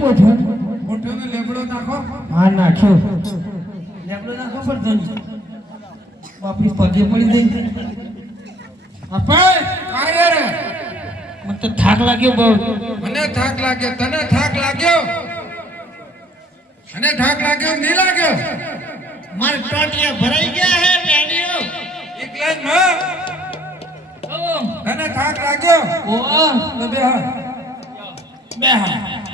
હું છો. મોઢાનો લેબડો નાખો. હા નાખ્યો. લેબડો નાખો પર નહીં બાપરી પગે પડી ગઈ. અપે કાય રે મને તો થાક લાગ્યો બહુ. મને થાક લાગ્યો તને થાક લાગ્યો. અને થાક લાગ્યો નહીં લાગ્યો. મારે ટોટિયા ભરાઈ ગયા હે પેડીઓ એકલા જ માં તને થાક લાગ્યો? ઓ તો બે હા. હા.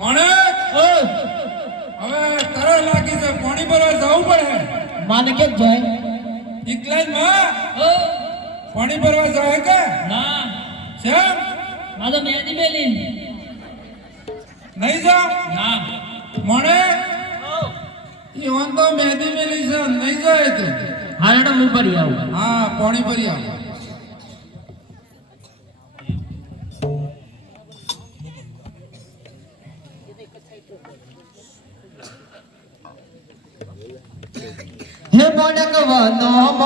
મોણે? ઓ હવે તરસ લાગી છે પાણી ભરવા જવું પડે. માને કે જાય? એકલા જ માં પાણી ભરવા જાય કે? ના. શેમ? મા તો મેદી મેલી નહીં જાવ? ના. મોણે? ઈ ઓન તો મહેંદી મેલી છે નહીં જાય તો. હા એડો હું ભરી આવું. હા પાણી ભરી આવ. নব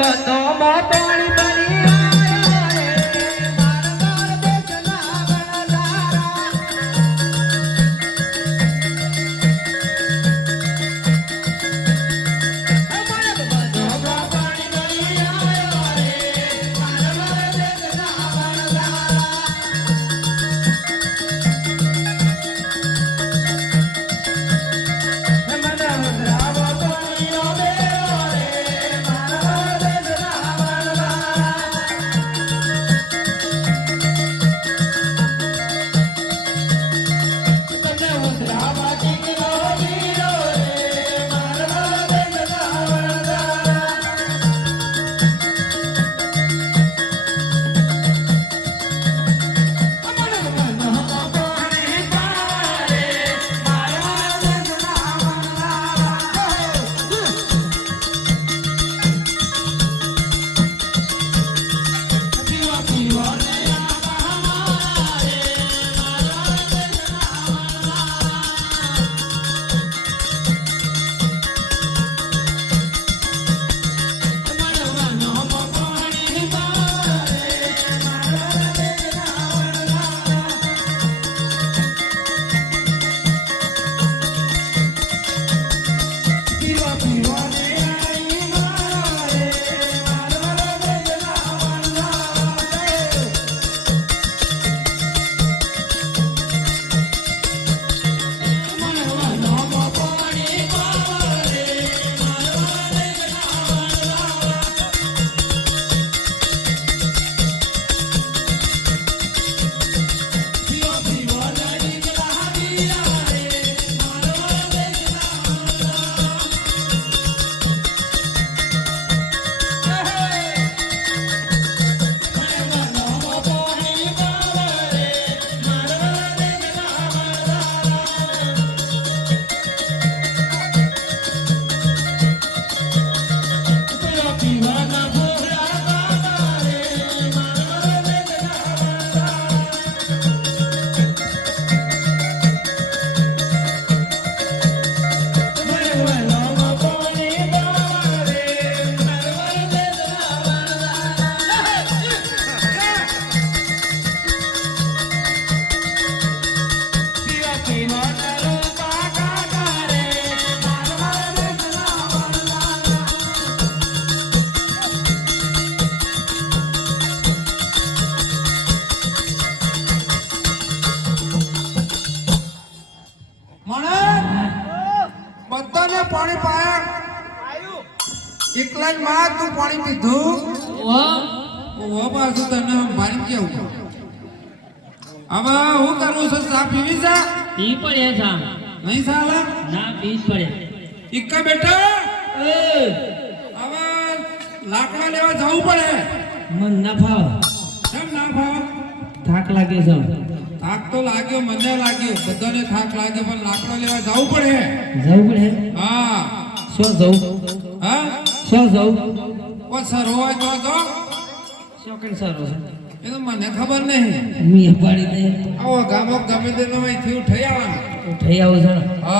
મોડક વનો મો પાણી બની પાણી પાયા? એકલા જ માં તું પાણી પીધું? ઓ પાછું તને મારી કેવું? હવે હું કરું છું સા પીવી સા પી પડે સા નહીં સાલા? ના પી જ પડે. ઇક્કા બેટા? એ. હવે લાકડા લેવા જવું પડે. મન ના ફાવ. કેમ ના ભાવ થાક લાગે છે થાક તો લાગ્યો મને લાગ્યો. બધાને થાક લાગ્યો પણ લાકડો લેવા જવું પડે. જવું પડે? હા. શું જવું? હા? શું જવું? ઓ સર હોય તો જો શું કેમ સારો એ તો મને ખબર નહીં. મી પાડી દે. આવો ગામો ગમે તે અહીંથી ઉઠાઈ આવવાનું. થઈ આવો જણ. ને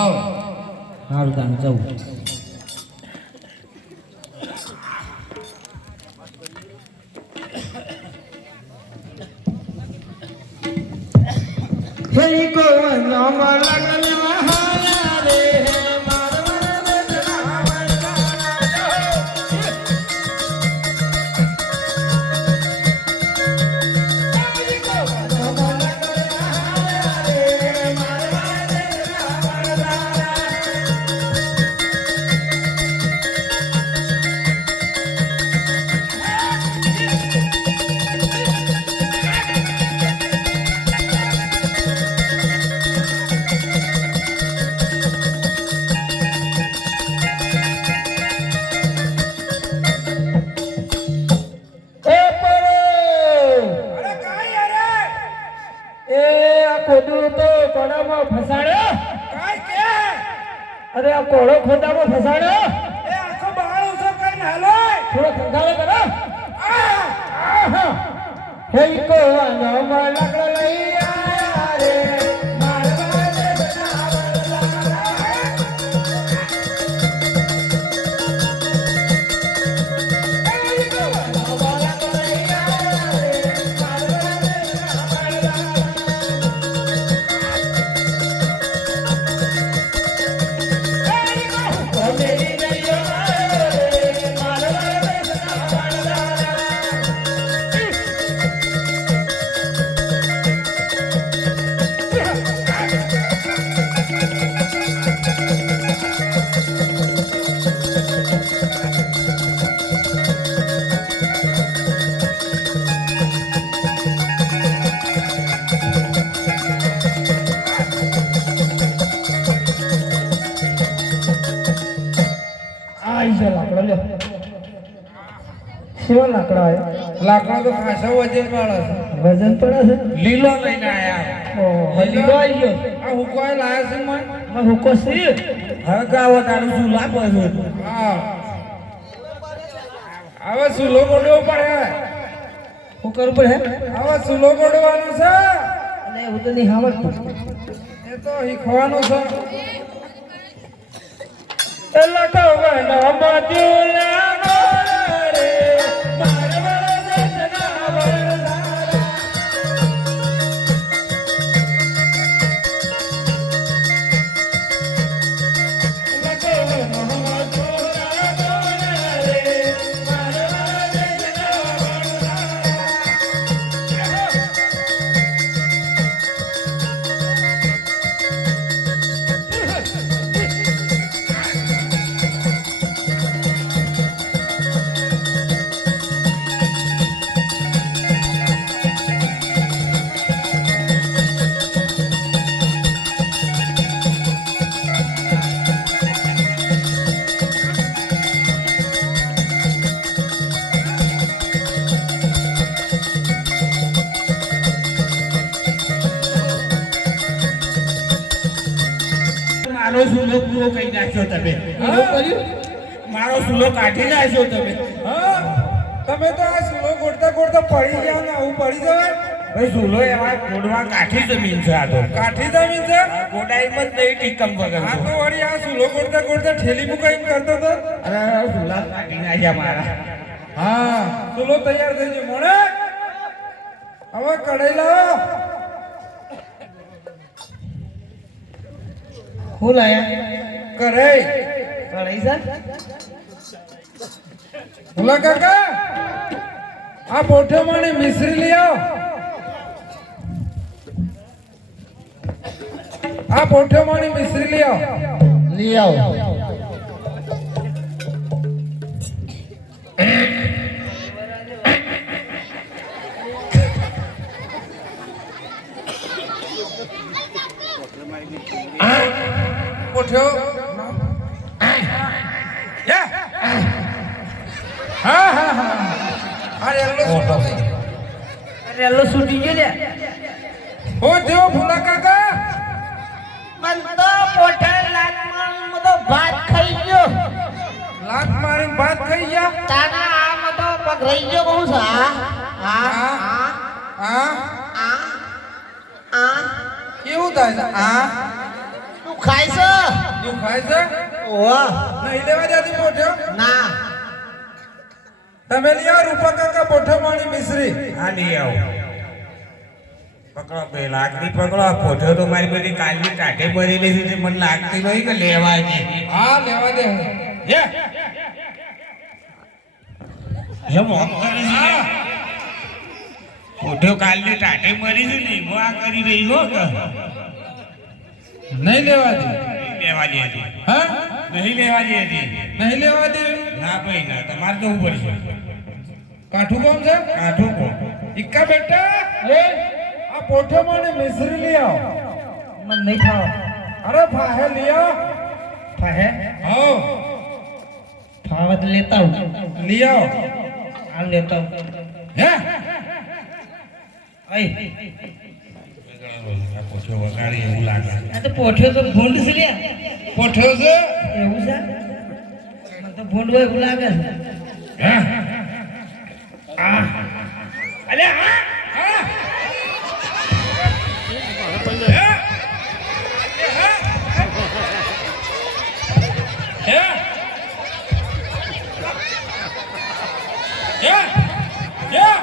હાલ કામ જવું. ફરી કો નામ લગન અરે આ કોળો ખોદામાં ફસાડ્યો એ આખો બહાર ઉસો કઈ હાલો થોડો કંગાળો કરો. હે કો લગન લઈ આયા રે. શેવો લાકડો આવ્યો લાકડા તો ખાસા વજન વાળા છે. વજન પડે છે? લીલો લઈને આયા. ઓહો લીલો. આવી ગયો આ હુકો લાયા છે મન? આ હુકો છે? હવે ગાવો તારું શું લાગો છે. હા. હવે સુલો ગોડવો પડે. હું કરું પડે? હવે સુલો ગોડવાનું છે. અને હું તો નહીં આવડતું એ તો શીખવાનું છે. એલા કવનો બાજુ ગોરે Bye. નાખ્યો તમે? મારો સુલો કાઢી નાખ્યો તમે. તમે તો આ સુલો ગોડતા ગોડતા પડી ગયા ને આવું પડી જવાય? ભાઈ સુલો એવા ગોડવા કાઠી જમીન છે આ તો. કાઠી જમીન છે? કોડાઈમાં જ નહીં ટીકમ વગર આ તો. વળી આ સુલો ગોડતા ગોડતા ઠેલી મુકાઈ કરતો તો? અરે સુલા કાઢી નાખ્યા મારા. હા. સુલો તૈયાર થઈ ગયો. મોણે? હવે કઢાઈ લાવો. હું લાયા? કરે. પ્રણય સર ભૂલા કાકા આ પોઠો માણે મિશ્રી લ્યો આ પોઠો માણે મિશ્રી લ્યો લઈ આવો. હા? હા? હા છોટો રેલો છૂટી ગયો લે ઓ દેવ ફૂલા કાકા? મન તો પોઠે લાગમાં મતો ભાત ખાઈ ગયો. લાત મારીને ભાત ખાઈ ગયા? તાના આ મતો પગ રહી ગયો કહું છું. હા હા હા હા આ આ. કેવું થાય છે? આ. તું ખાય છે? તું ખાય છે? ઓહ. નહીં લેવા જતી પોઠ્યો ના. તમે લઈ આવો રૂપા કાકા પોઠો માણી મિશ્રી. હા લઈ આવો. પકડો બે લાકડી પકડો. આ પોઠો તો મારી બધી કાલની કાંઠે ભરેલી છે મને લાગતી નહીં કે લેવા છે હા લેવા દે હે. હે? મોમ કરે છે. પોઠો કાલની કાંઠે મરી છે ને હું આ કરી રહી હો કે? નહીં લેવા દે. નહીં લેવા દે હા? નહીં લેવા દે નહીં લેવા દે? ના ભાઈ ના તમારે જવું પડશે કાઠું કોમ છે? કાઠું કો ઇક્કા બેટા એ આ પોઠો માણી મિશ્રી લઈ આવ. મને નહીં ખાવ. અરે ફાહે લઈ આવો. ફાહે? હો ફાવત લેતા હું લઈ આવો. આ લેતા હે? અઈ આ પોઠો વગાડી એવું લાગે. આ તો પોઠો તો ભૂંડ છે લ્યા. પોઠો છે એવું છે? મને તો ભૂંડવો હોય એવું લાગે છે. અરે હા Yeah! હે.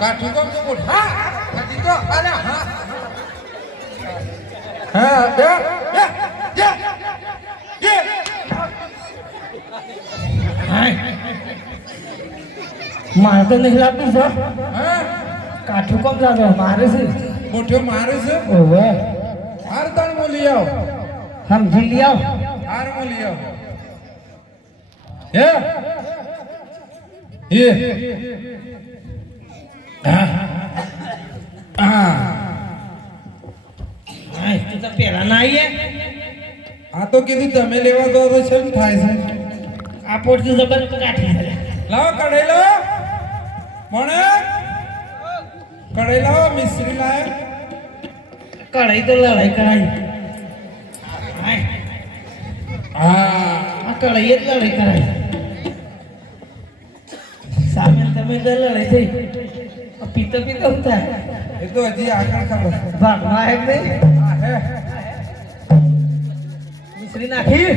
કાઠું કોમ તો હા કાઠી તો અરે હા હા. બે મારે તો નહીં લાગતું છે? કાઠું કોમ લાગે? મારે છે. મોઢો મારે છે? ઓવે. હાર તાણ મો લઈ આવો. સમજી લઈ આવ. હાર મો લઈ આવ. હે? એ હા. હા. હા તો પેલા ના આવીએ. આ તો કીધું તમે લેવા દો તો ને થાય છે. આ જબર કાઠી લાવો કઢાઈ લાવો. મને કઢાઈ લાવો મિશ્રી લાવે કઢાઈ તો લડાઈ કરાઈ હા આ કઢાઈ જ લડાઈ કરાઈ સામે તમે તો લડાઈ થઈ આ પીતો પીતો શું થાય એ તો હજી આગળ ખબર ભાગમાં એમ નહીં હા હે મિશ્રી નાખી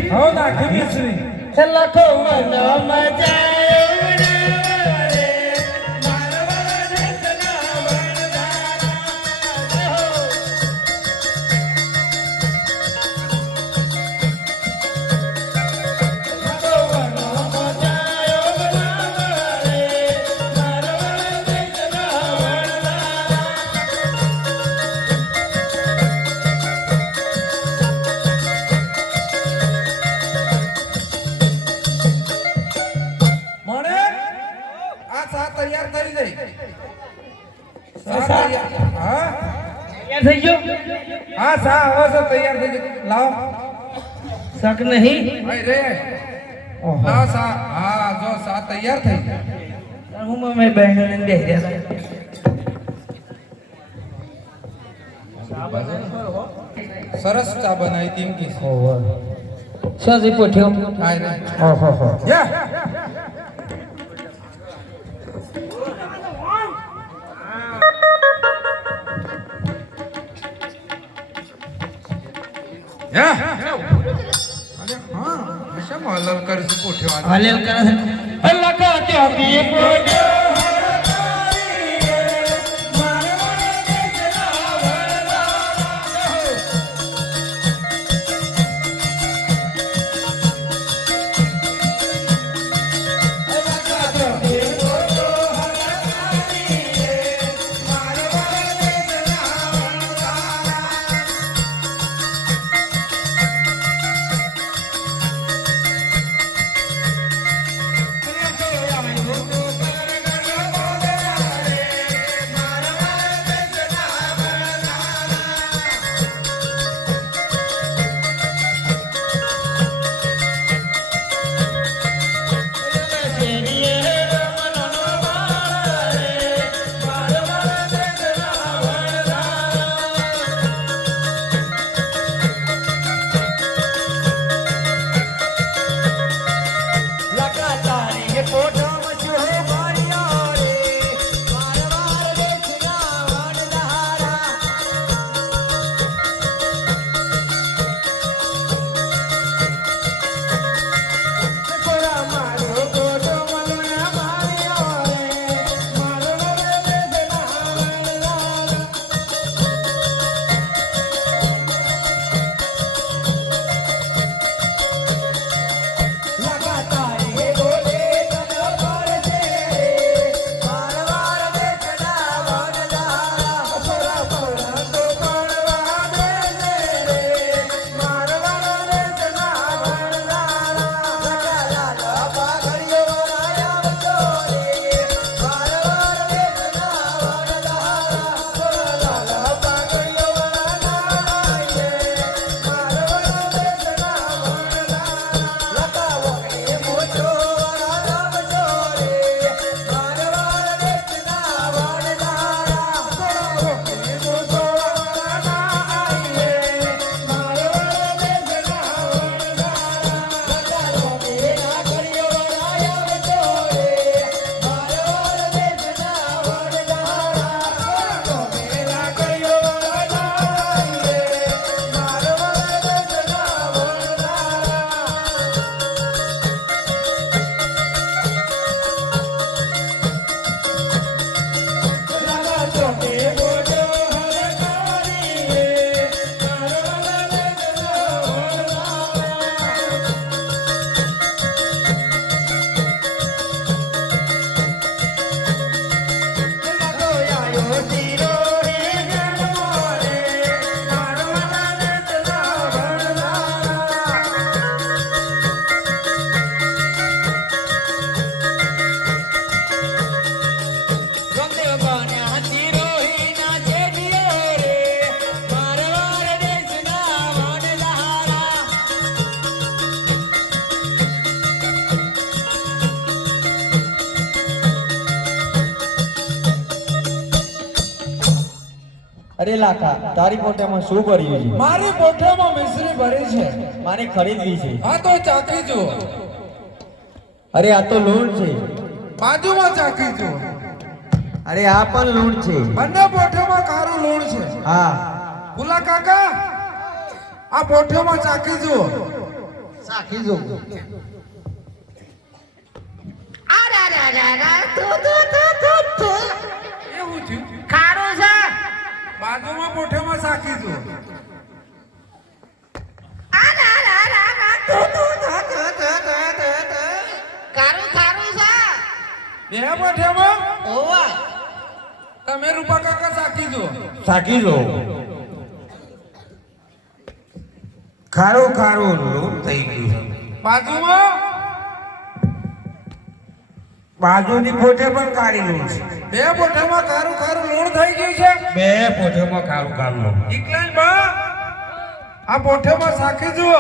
શક નહીં? રે ઓહો. લાવો સા હા જો સા તૈયાર થઈ ગયા. હું મમ્મી બહેનોને બેહી રહ્યા સરસ ચા બનાવી તીમ કી. શું છે પોઠ્યો. હા હા. હો કરીશું પોઠ્યો હાલે કરે છે. લખો ત્યાં બી અરે લાખા તારી પોટામાં શું ભર્યું છે? મારી પોઠામાં મિશ્રી ભરી છે. મારે ખરીદવી છે. હા તો ચાકરી જુઓ. અરે આ તો લોન છે. બાજુમાં ચાકરી જુઓ. અરે આ પણ લોન છે. બંને પોઠામાં કારું લોન છે. હા. ભૂલા કાકા આ પોઠામાં ચાકરી જુઓ. સાખી જો એવું થયું બાજુમાં પોઠામાં ચાકી સા બે પોઠામાં? તમે રૂપા કાકા ચાકી જુઓ સાકી લો ખારું ખારું થઈ ગયું બાજુમાં? બાજુની પોઠે પણ કાળી લોણ છે. બે પોઠામાં કારું કારું લૂણ થઈ ગયું છે? બે પોઠામાં કારું કારું લોણ. ઇકલાલ બા આ પોઠામાં સાખી જુઓ.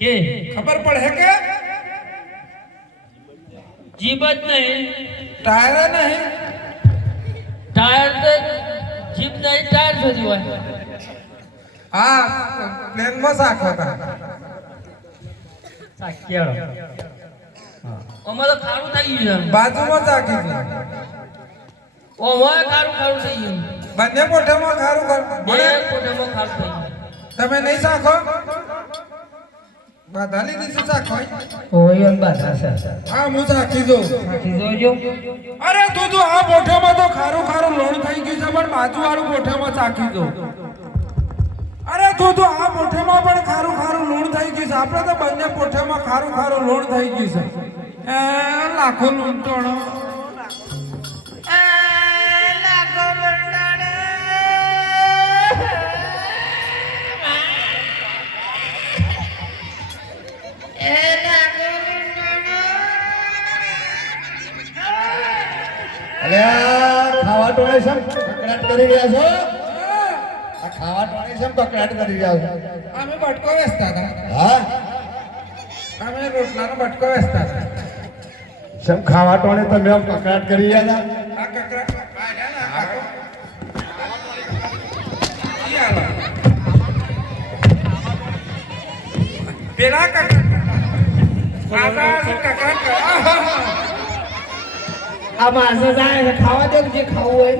કે? ખબર પડે કે? જીભ જ નહીં. ટાયર નહીં. ટાયર તો જીબ નહીં ટાયર સુધી હોય. હા પ્લેનમાં સાખ હતા અમારે ખારું થઈ ગયું છે. બાજુમાં ચાકી છે ઓમાં ખારું ખારું થઈ ગયું. બંને કોઠામાં ખારું ખારું બંને કોઠામાં ખારું થઈ ગયું. તમે નહીં સાખો બાધા લીધી છે શાખો. ઓય બાધા છે. હા હું ચાખી દઉં. જોજો અરે તું તો આ કોઠામાં તો ખારું ખારું લોણ થઈ ગયું છે પણ બાજુ વાળું કોઠામાં ચાખી દો. અરે તું તો આ પોઠામાં પણ ખારું ખારું લોણ થઈ ગયું છે. આપણે તો બંને પોઠામાં ખારું ખારું લોણ થઈ ગયું છે. લાખો લૂંટણો. ખાવા ટોળે છે કકડાટ કરી રહ્યા છો? આ ખાવા ટોળે શેમ કકડાટ કરી રહ્યા છો? અમે બટકો વેચતા હતા. હા? અમે રોટલાનો બટકો વેચતા હતા. શેમ ખાવા ટોણે તમે આમ કકડાટ કરી રહ્યા આ ને. પેલા માણસો જાય ખાવા દે જે ખાવું હોય.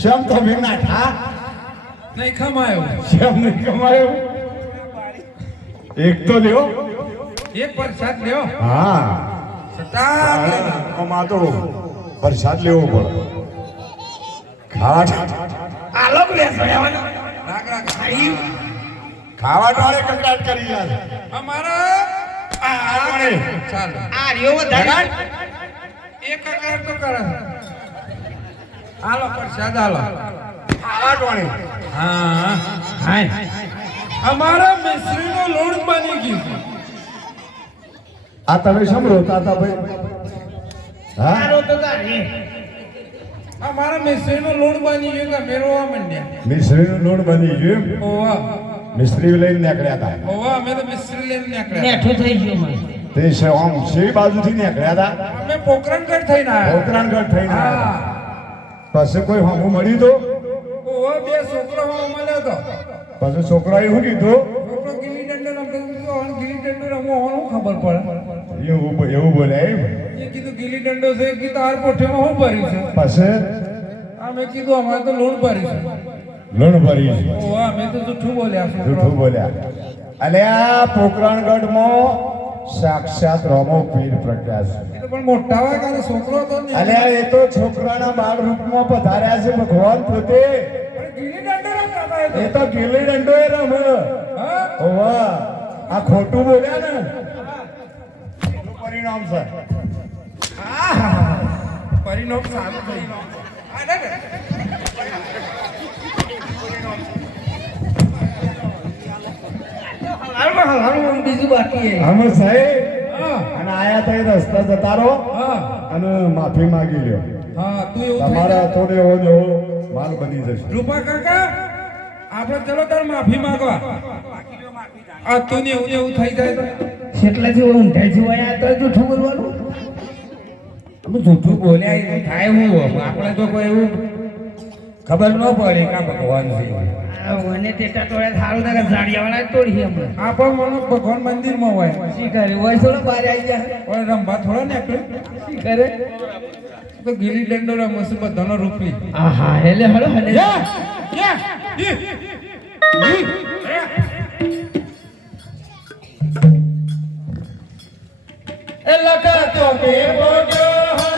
શમ તમે તમે નાઠા નહીં ખમાયો. શમ નહીં કમાયો એક તો લ્યો. એક પ્રસાદ લ્યો. હા. સટાક લેવાનો. પ્રસાદ લેવો પડે. ખાવા આલો લે સોયાવાનો ખાવા ટાળે કકડાટ કરી અમારા. આ ટાળે. ચાલો. આ રહ્યો વધારે. એક કકડાટ તો કરે. હાલો પ્રસાદ હાલો. ખાવા ટાળે. હા. હાય અમારા મિશ્રીનો લોડ બની ગયું. આ તમે સાંભળો તાતા ભાઈ હા મારો તો આ મારા મિસ્ત્રીનો લોડ બની ગયો કે મેરવા મંડ્યા. મિશ્રીનું લોટ બની ગયું? ઓવા મિસ્ત્રી લઈને નીકળ્યા હતા ઓવા અમે તો મિસ્ત્રી લઈને નીકળ્યા મેઠું થઈ ગયો મને તે છે આમ શેરી બાજુથી નીકળ્યા હતા અમે પોકરણગઢ થઈને આવ્યા. પોકરણગઢ થઈને આવ્યા. પછી કોઈ હમુ મળી તો? ઓ બે છોકરો હમુ મળ્યો તો. પછી છોકરાએ શું કીધું? છોકરો ગીલી દંડો રમતો ગીલી દંડો રમવો ખબર પડે. એવું એવું બોલ્યા એમ? એ કીધું ગીલી દંડો છે કીધું આ પોઠેમાં હું ભરી છે? આ મેં કીધું અમારે તો છે. લણ ભરી છે. ઓવા અમે તો જૂઠું બોલ્યા જૂઠું બોલ્યા. અને આ પોકરણગઢમાં સાક્ષાત રોમો પીર પ્રગટ્યા છે. પણ મોટા કારણ છોકરો તો. અને એ તો છોકરાના બાળ રૂપમાં પધાર્યા છે ભગવાન પોતે. પણ ગીલી દંડો એ તો. ગીલી દંડો એ રમ આ ખોટું બોલ્યા ને. પરિણામ છે. પરિણામ સારું છે. અમે સાહેબ. અને આયા તો રસ્તા જતા રહો. હા. અને માફી માંગી લ્યો. તમારા. થોડે એવો ને માલ બની જશે. રૂપા કાકા આપણે ચલો તાર માફી માંગવા. આ તું ને ને એવું થઈ જાય. તો હું ઊંધાઈ થી વયા તો જૂઠું બોલવાનું અમે જૂઠું બોલ્યા ય. થાય હું આપણે તો કોઈ એવું ખબર ન પડે કા ભગવાન છે. મને તેટા તોડે સારું થાય જાડિયાવાળા જ તોડી હમણાં. આ પણ મને ભગવાન મંદિરમાં હોય. શી કરે? હોય થોડો બહાર આવી જાય પણ રમવા ને આપણે શી કરે? તો ગીલી દંડો રમો છે બધાનો રૂપલી આહા હેલે હળો હલે એ લગાતો બે બોજો હલકારે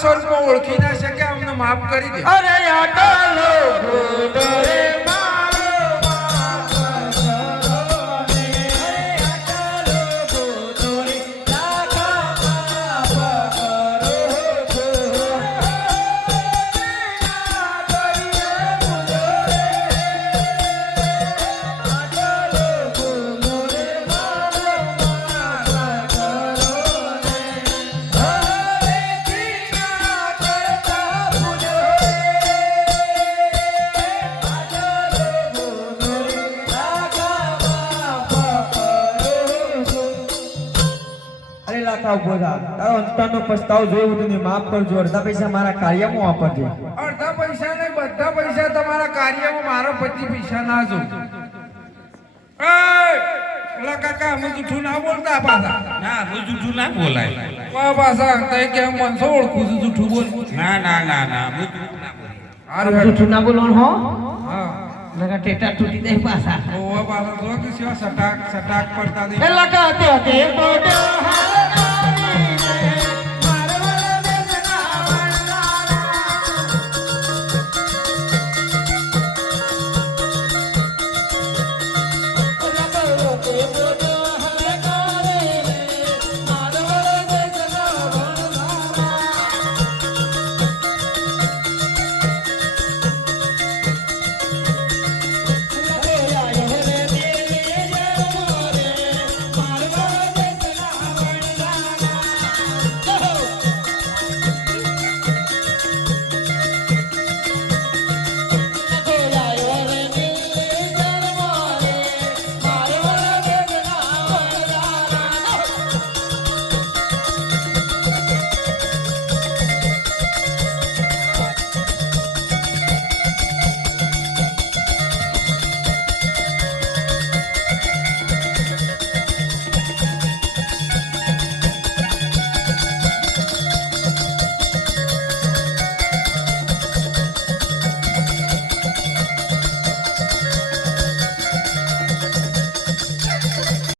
સ્વરૂપમાં ઓળખી ના શક્યા અમને માફ કરી દે. અરે આટલો લાખા ઊભો થા તારો અંતરનો પસ્તાવો જોયો તને માફ કરજો. અડધા પૈસા મારા કાર્યમાં વાપરજે. અડધા પૈસા નહીં બધા પૈસા તમારા કાર્યમાં મારો પતિ પૈસા ના જો ઓલા કાકા અમે જૂઠું ના બોલતા પાછા. ના હું જૂઠું ના બોલાય. વા પાછા તઈ કે હું મનસો ઓળખું છું જૂઠું બોલ. ના ના ના ના હું જૂઠું ના બોલાય જૂઠું ના બોલવાનું હો. હા. નકર ટેટા તૂટી જાય પાછા. ઓવા પાછા જો કે સેવા સટાક સટાક પડતા દે તે